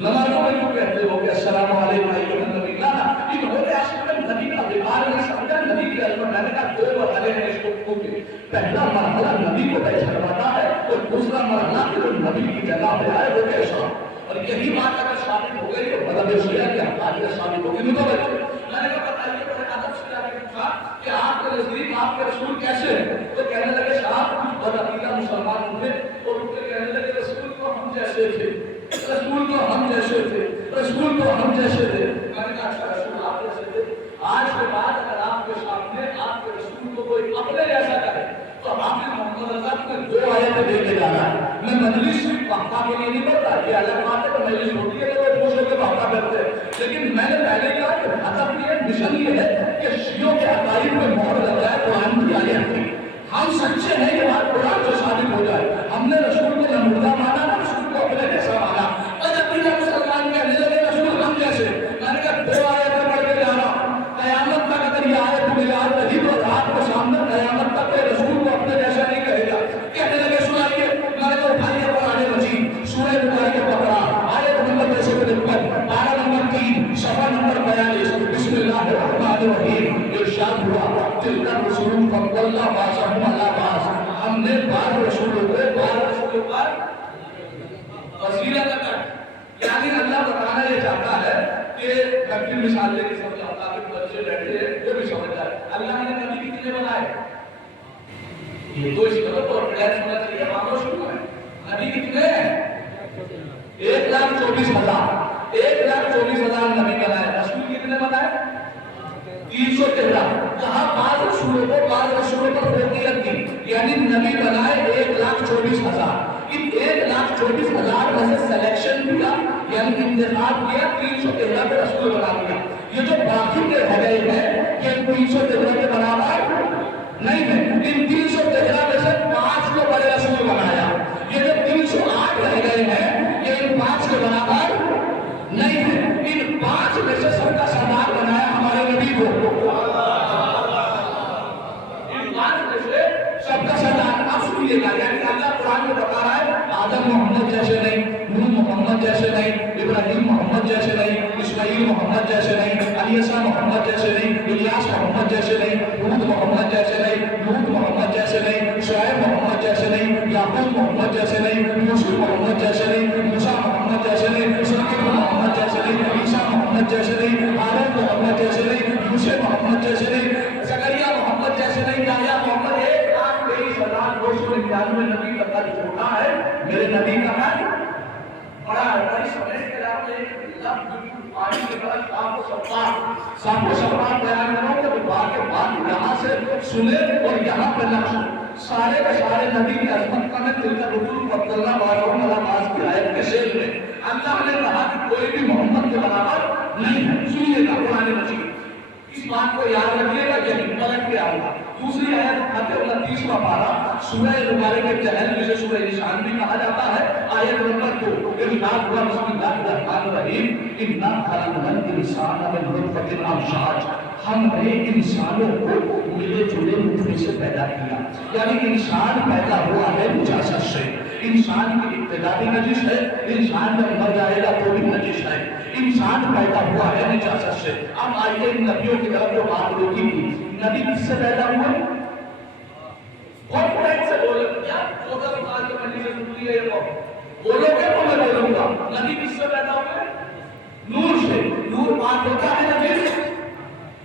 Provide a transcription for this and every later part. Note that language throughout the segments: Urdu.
نمازوں میں کیوں کہتے ہو کہ السلام علیکم ایھا النبی؟ یہ بولے عاشق نبی کا بیمار نہیں سمجھا نبی کی عظمت. میں نے کہا دو مرحلے ہیں اس کو کے. پہلا مرحلہ نبی کو پہچانوانا ہے اور دوسرا مرحلہ کہ جو نبی کی جگہ پہ آئے وہ کیسا. اور یہی بات اگر ثابت ہو گئی تو مطلب شیعہ کی حقانیت ثابت ہوگی. متوجہ. میں نے کہا بتائیے بڑے ادب سے جا کے پوچھا کہ آپ کے نزدیک آپ کے رسول کیسے ہیں؟ تو کہنے لگے صاحب کچھ بدعقیدہ مسلمان تھے اور ان کے کہنے لگے رسول تو ہم جیسے تھے، رسول تو ہم جیسے تھے، رسول تو ہم جیسے تھے. میں نے کہا اچھا رسول آپ جیسے تھے. آج کے بعد اگر آپ کے سامنے آپ کے رسول کو کوئی اپنے جیسا کرے تو حافظ محمد رضا کو دو آیتیں دے کے جانا ہے. میں مجلس وقفہ کے لیے نہیں بڑھتا، یہ الگ بات ہے کہ مجلس ہوتی ہے تو وہ خوش ہو کے وقفہ کرتے ہیں. لیکن میں نے پہلے کہا کہ ہدف یہ مشن یہ ہے کہ شیعوں کے عقائد میں مہر لگ جائے قرآن کی آیت کی. ہم سچے ہیں یہ بات قرآن سے ثابت ہو جائے. ہم نے رسول کو نہ مردہ مانا نہ رسول کو اپنے جیسا مانا. مسلمان کہنے لگے رسول ہم جیسے. میں نے کہا دو آیتیں پڑھ کے جانا. قیامت تک اگر یہ آیت تمہیں یاد رہی تو رات کے سامنے قیامت تک کے رسول کو اپنے جیسا نہیں کہے گا. کہنے لگے سنائیے. میں نے کہا اٹھائیے قرآن مجید سورہ بقرہ بقرہ آیت نمبر 253 پارہ نمبر 3 صفحہ نمبر 42. بسم اللہ الرحمن الرحیم. ارشاد ہوا تلک الرسل فضلنا بعضهم علی بعض. ہم نے بعض رسولوں پر فضیلت عطا. یعنی اللہ بتانا یہ چاہتا ہے کہ کبھی مثال لے کے سمجھاتا ہے کہ بچے بیٹھے ہیں وہ بھی سمجھ جائے. اللہ نے نبی کتنے بنائے؟ یہ تو اس طرح تو پلیس ہونا چاہیے. خاموش کیوں ہے؟ نبی کتنے ہیں؟ 1,24,000. 1,24,000 نبی بنائے. رسول کتنے بنائے؟ 313. کہاں بعض رسولوں پر فوقیت دی. یعنی نبی بنائے 1,24,000. ان 1,24,000 میں سے سلیکشن کیا یعنی انتخاب کیا 313 پہ رسول بنا دیا. یہ جو باقی کے رہ گئے ہیں یہ 313 کے برابر نہیں ہے. ان 313 میں سے 5 کو بڑے رسول بنایا. یہ جو 308 رہ گئے ہیں یہ ان 5 کے برابر نہیں ہے. ان 5 میں سے سب کا سردار بنایا ہمارے نبی کو. ان 5 میں سے سب کا سردار. اب سنیے گا یعنی اللہ قرآن میں بتا رہا ہے آدم محمد جیسے نہیں، نوح محمد جیسے نہیں، ابراہیم محمد جیسے نہیں، اسماعیل محمد جیسے نہیں، عیسیٰ محمد جیسے نہیں، الیاس محمد جیسے نہیں، ہود محمد جیسے نہیں، لوط محمد جیسے نہیں، شعیب محمد جیسے نہیں، یعقوب محمد جیسے نہیں، یوسف محمد جیسے نہیں، موسیٰ محمد جیسے نہیں، ذکر محمد جیسے نہیں، عیسیٰ محمد جیسے نہیں، ہارون محمد جیسے نہیں، یوسف محمد جیسے نہیں، زکریا محمد جیسے نہیں، یحییٰ محمد. 1,23,299 نبی کا قد چھوٹا ہے. میرے نبی کا قد بڑا ہے. بڑی سمجھ کے آپ ایک لفظ بالکل پانی کے بعد صاف و شفاف بیان کرو کہ بات کے بعد یہاں سے سنے اور یہاں پہ نہ سنے. سارے کے سارے نبی کی عظمت کا میں تلک الرسل فضلنا بعضهم علی بعض کی آیت کے شعر میں اللہ نے کہا کہ کوئی بھی محمد کے برابر نہیں ہے. سنیے گا قرآن مجید. اس بات کو یاد رکھیے گا کہ پلٹ کے آؤں گا. دوسری آیت اٹھاتے 29واں پارہ سورہ مبارک کے جہل جسے سورہ نشان بھی کہا جاتا ہے. آیت نمبر 2 ارشاد ہوا بسم اللہ الرحمن الرحیم انا خلقنا الانسان من نطفۃ امشاج. ہم نے انسانوں کو ملے جلے نطفے سے پیدا کیا. یعنی انسان پیدا ہوا ہے نجاست سے. انسان کی ابتدا بھی نجس ہے. انسان جب مر جائے گا تو بھی نجس ہے. انسان پیدا ہوا ہے نجاست سے. اب آئیے ان نبیوں کی طرف جو بات روکی تھی. نبی کس سے پیدا ہوئے؟ کانفیڈنس سے بولے کیا چودہ سال کے مجلس سے سن لیے بولو گے تو میں بولوں گا. نبی کس سے پیدا ہوئے؟ نور سے. نور پاک ہوتا ہے نجس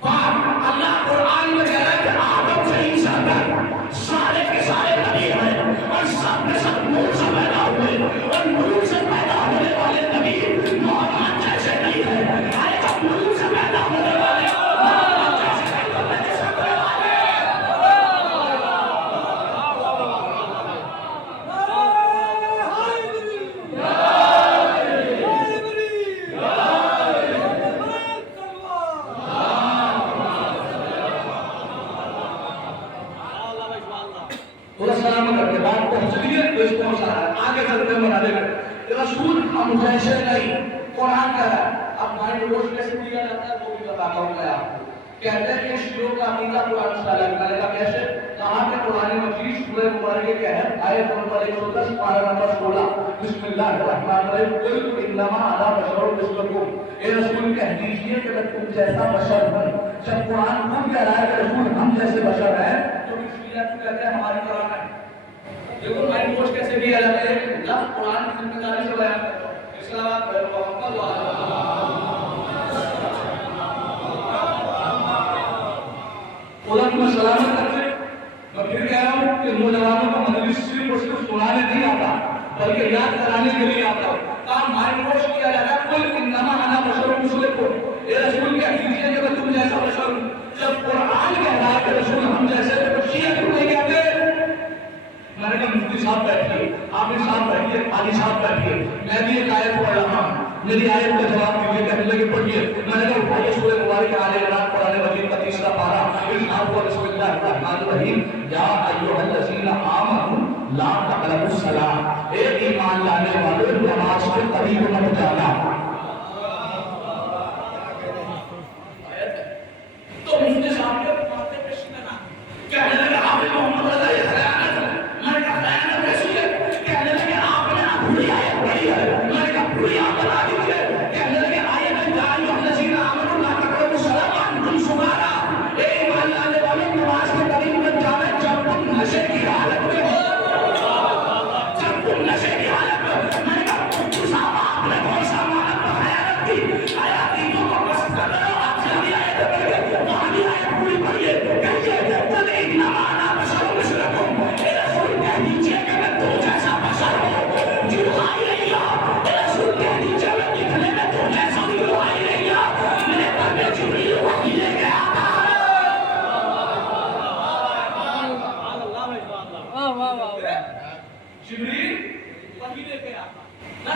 پاک. اللہ قرآن میں کہہ رہا ہے کہ آدم سے عیسیٰ تک سارے کے سارے نبی ہیں اور سب میں سب نور سے پیدا ہوئے. اور نور سے پیدا ہونے والے نبی محمد جیسے نہیں ہے. آئے اب نور سے پیدا ہونے والے محمد جیسے نہیں تو میں جیسے ہونے والے. رسول ہم جیسے نہیں. قرآن کہہ رہا ہے. اب مائنڈ واش کیسے دیا جاتا ہے وہ بھی بتاتا ہوں میں آپ کو. کہتے ہیں کہ شیعوں کا عقیدہ قرآن سے الگ ہے۔ میں نے کہا کیسے؟ کہا کہ قرآن مجید سورہ مبارکہ کیا ہے؟ آیت نمبر 110 پارہ نمبر 16 بسم اللہ الرحمن الرحیم قل انما انا بشر مثلکم، اے رسول کہہ دیجئے کہ میں تم جیسا بشر ہوں۔ جب قرآن خود کہہ رہا ہے کہ رسول ہم جیسے بشر ہیں تو اس لیے کہتے ہیں ہماری طرح ہے۔ دیکھو مائنڈ واش کیسے بھی الگ ہے، لفظ قرآن کی ذمہ داری سے بیان کرتا ہوں۔ اس کے بعد محمد خدا سلامت کرتے۔ میں پھر کہہ رہا ہوں کہ نوجوانوں کو مجلس صرف اور صرف سنانے نہیں آتا بلکہ یاد کرانے کے لیے آتا ہے۔ کام مائنڈ واش کیا جاتا ہے۔ قل انما انا بشر مثلکم، اے رسول کہہ دیجئے کہ میں تم جیسا بشر ہوں۔ جب قرآن کہہ رہا ہے کہ رسول ہم جیسے تو شیعہ کیوں نہیں کہتے؟ میں نے کہا مفتی صاحب بیٹھیے، عامر صاحب بیٹھیے، قاضی صاحب بیٹھیے، میں بھی ایک آیت پڑھ رہا ہوں، میری آیت کا جواب دیجیے۔ کہنے لگے پڑھیے۔ میں نے کہا اٹھائیے سورہ مبارکہ آل عمران قرآن مجید کا 3 پارہ ارشاد ہوا بسم اللہ الرحمن الرحیم یا ایھا الذین آمنوا لا تقربوا الصلاۃ، اے ایمان لانے والو نماز کے قریب مت جانا۔ تو مفتی صاحب کے باتیں پیش کرنا کہنے لگے حافظ محمد رضا یہ خیانت ہے۔ میں نے کہا خیانت کیسی ہے؟ کہنے لگے آپ نے پوری آیت پڑھی ہے۔ میں نے کہا پوری آپ بتا دیجیے۔ کہنے لگے آیت ہے یا ایھا الذین آمنوا لا تقربوا الصلاۃ وانتم سکارا، اے ایمان لانے والو نماز کے قریب مت جانا جب تم نشے کی حالت میں ہو، جب تم نشے کی حالت میں ہو۔ میں نے کہا مفتی صاحب آپ نے کون سا معنی پر خیانت کی؟ آیاتیوں کو بس کر رہے ہو، آپ سے بھی آیت پڑھیے، وہاں بھی آیت پوری پڑھیے۔ کہیے قل انما انا بشر مثلکم، اے رسول کہہ دیجیے کہ میں تم جیسا بشر ہوں۔ یوحی الیہ، اے رسول کہہ دیجیے میں دکھنے میں تم جیسا ہوں۔ یوحی الیہ، میرے پر میں جبریل وحی لے کے آتا ہے۔ جبریل وحی لے کے آتا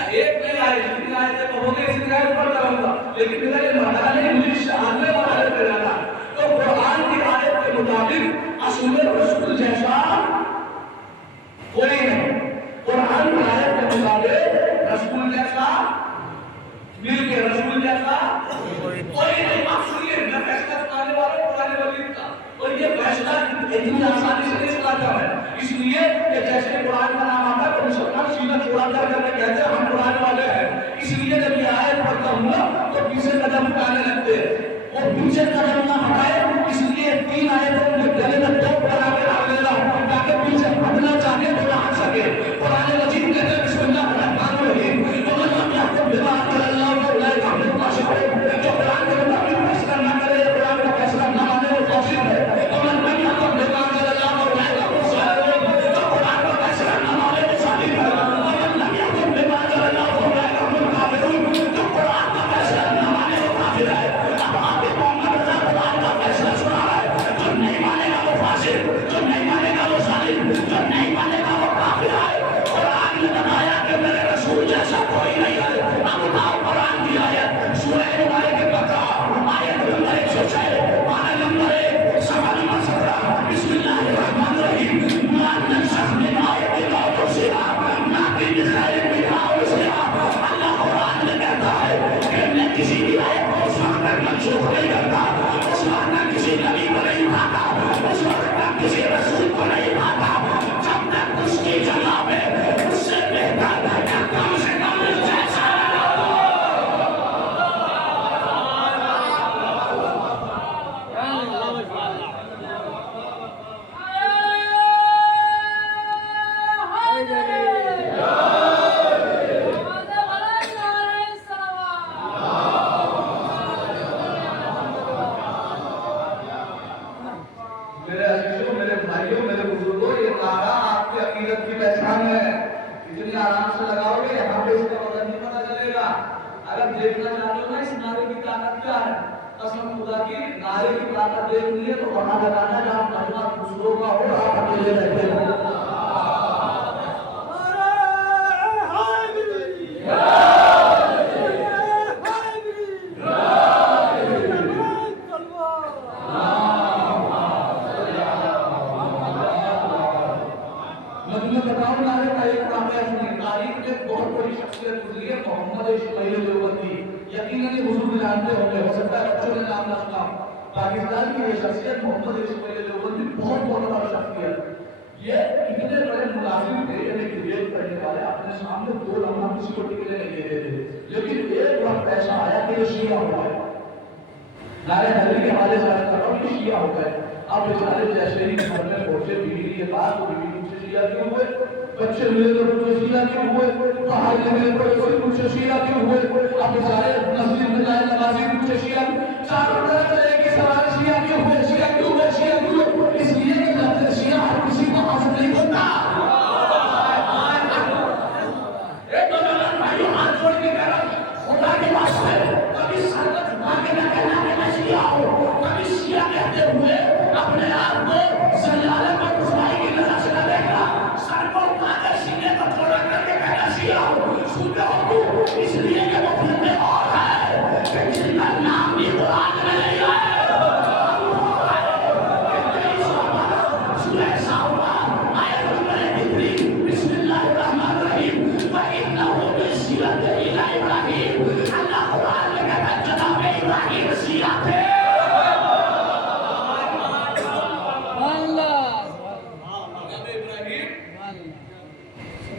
ہے۔ ایک نہیں آئے، جتنی آیتیں کہو گے اس آیت پر کروں گا، لیکن میرا یہ مرحلہ نہیں، مجھے اس سے آگے مرحلے پہ جانا ہے۔ تو قرآن کی آیت کے مطابق اصول رسول جیسا کوئی نہیں۔ قرآن کی آیت کے مطابق رسول جیسا مل کے رسول جیسا کوئی نہیں۔ آپ سنیے، میں فیصلہ سنانے والا ہوں قرآن مجید کا، اور یہ فیصلہ اتنی آسانی سے نہیں سناتا ہے، اس لیے کہ جیسے قرآن کا نام آتا ہے تو مسلمان سیدھا چھوڑا کر کہتے ہیں ہم قرآن والے ہیں۔ اس لیے جب یہ آیت پڑھتا ہوں نا تو پیچھے قدم اٹھانے لگتے ہیں، اور پیچھے قدم نہ ہٹائے اس لیے 3 آیتوں میں گلے میں ٹوپ بنا کے ڈال دے رہا ہوں تاکہ پیچھے ہٹنا چاہے تو نہ ہٹ سکے۔ قرآن مجید کہتے ہیں بسم اللہ الرحمن الرحیم ومن لم يحكم بما انزل الله فاولئك هم الفاسقون، جو قرآن کے مطابق فیصلہ نہ کرے، قرآن کا فیصلہ نہ مانے وہ فاسق ہے۔ ومن لم يحكم بما انزل الله فاولئك هم الظالمون، جو قرآن کا فیصلہ نہ مانے وہ ظالم ہے۔ ومن لم يحكم بما انزل الله فاولئك هم الكافرون، جو قرآن کا فیصلہ نہ مانے وہ کافر ہے۔ اب آپ محمد رضا قرآن کا فیصلہ سنا رہا ہے، جو نہیں مانے گا وہ فاسق، جو نہیں مانے گا وہ ظالم، جو نہیں مانے گا وہ کافر ہے۔ قرآن نے بتایا کہ میرے رسول جیسا کوئی نہیں ہے۔ اب اٹھاؤ قرآن کی آیت سورہ مبارکہ بقرہ آیت نمبر 106 پارہ نمبر 1 صفحہ نمبر 17 بسم اللہ الرحمن الرحیم ما ننسخ من آیت او ننسها نأتی بخیر منها او مثلها۔ اللہ قرآن میں کہتا ہے کہ میں کسی بھی آیت کو اس وقت تک منسوخ نہیں کرتا، اس وقت تک کسی نبی کو نہیں اٹھاتا، اس وقت تک کسی رسول کو نہیں اٹھاتا جب تک اس کی جگہ پہ اس سے بہتر یا کم سے کم جیسا میرے عزیزوں، میرے بھائیوں، میرے بزرگوں، یہ نعرہ آپ کی عقیدت کی پہچان ہے۔ اتنی آرام سے لگاؤ گے یہاں پہ اس کا مطلب نہیں پتہ چلے گا۔ اگر دیکھنا چاہتے ہو نا اس نعرے کی طاقت کیا ہے، قسم خدا کی نعرے کی طاقت دیکھنی ہے تو وہاں لگانا جہاں مجمع دوسروں کا ہو، آپ اکیلے رہتے ہو۔ میں بتاؤں نعرے کا ایک واقعہ سنیں۔ تاریخ میں بہت بڑی شخصیت گزری ہے، محمد اسماعیل دیوبندی۔ یقیناً یہ بزرگ جانتے ہوں گے، ہو سکتا ہے بچوں نے نام نہ سنا۔ پاکستان کی یہ شخصیت محمد اسماعیل دیوبندی بہت بڑا شخصیت، یہ اتنے بڑے ملازم تھے، یعنی کریٹ کرنے والے، اپنے سامنے 2 لمحہ کسی کو ٹکنے نہیں دیتے تھے، لیکن ایک وقت ایسا آیا کہ یہ شیعہ ہو گئے، نعرہ حیدری کے حوالے سے آتا تھا کہ شیعہ ہو گئے۔ اب بیچارے جیسے ہی گھر میں پہنچے بیوی کے پاس، تو بیوی مجھ سے شیعہ کیوں ہوئے، بچے ملے تو مجھ سے شیعہ کیوں ہوئے، باہر ملے تو مجھ سے شیعہ کیوں ہوئے، اب بیچارے مسجد میں جائے نمازی مجھ سے شیعہ، چاروں طرف سے ایک ہی سوال، شیعہ کیوں ہوئے، شیعہ کیوں ہوئے، شیعہ کیوں ہوئے، اس لیے کہ لفظ شیعہ ہر کسی کو پسند نہیں ہوتا۔ ایک نوجوان بھائیوں ہاتھ جوڑ کے کہہ رہا خدا کے واسطے کبھی سر کو جھکا کے نہ کہنا کہ میں شیعہ ہوں، کبھی شیعہ کہتے ہوئے اپنے آپ کو سیارے پر رسوائی کی نظر سے نہ دیکھنا، سر کو اٹھا کر سینے کو چوڑا کر کے کہنا شیعہ ہوں، سنتے ہو تو اس لیے کہ وہ پھرتے اور ہے کہ جن کا نام بھی قرآن میں نہیں ہے۔ سورہ صحابہ آیت نمبر 23، بسم اللہ الرحمن الرحیم، وَإِنَّهُ بِالسِّيَةِ إِلَىٰ إِبْرَاهِيمَ، اللہ قرآن میں کہتا ہے جناب ابراہیم شیعہ تھے۔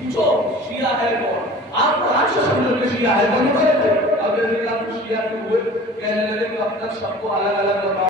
پوچھو شیعہ ہے کون؟ آپ قرآن سے سمجھو کہ شیعہ ہے کون؟ اب جیسے کہ آپ شیعہ کیوں ہوئے، کہنے لگے کہ اب تک سب کو الگ الگ بتا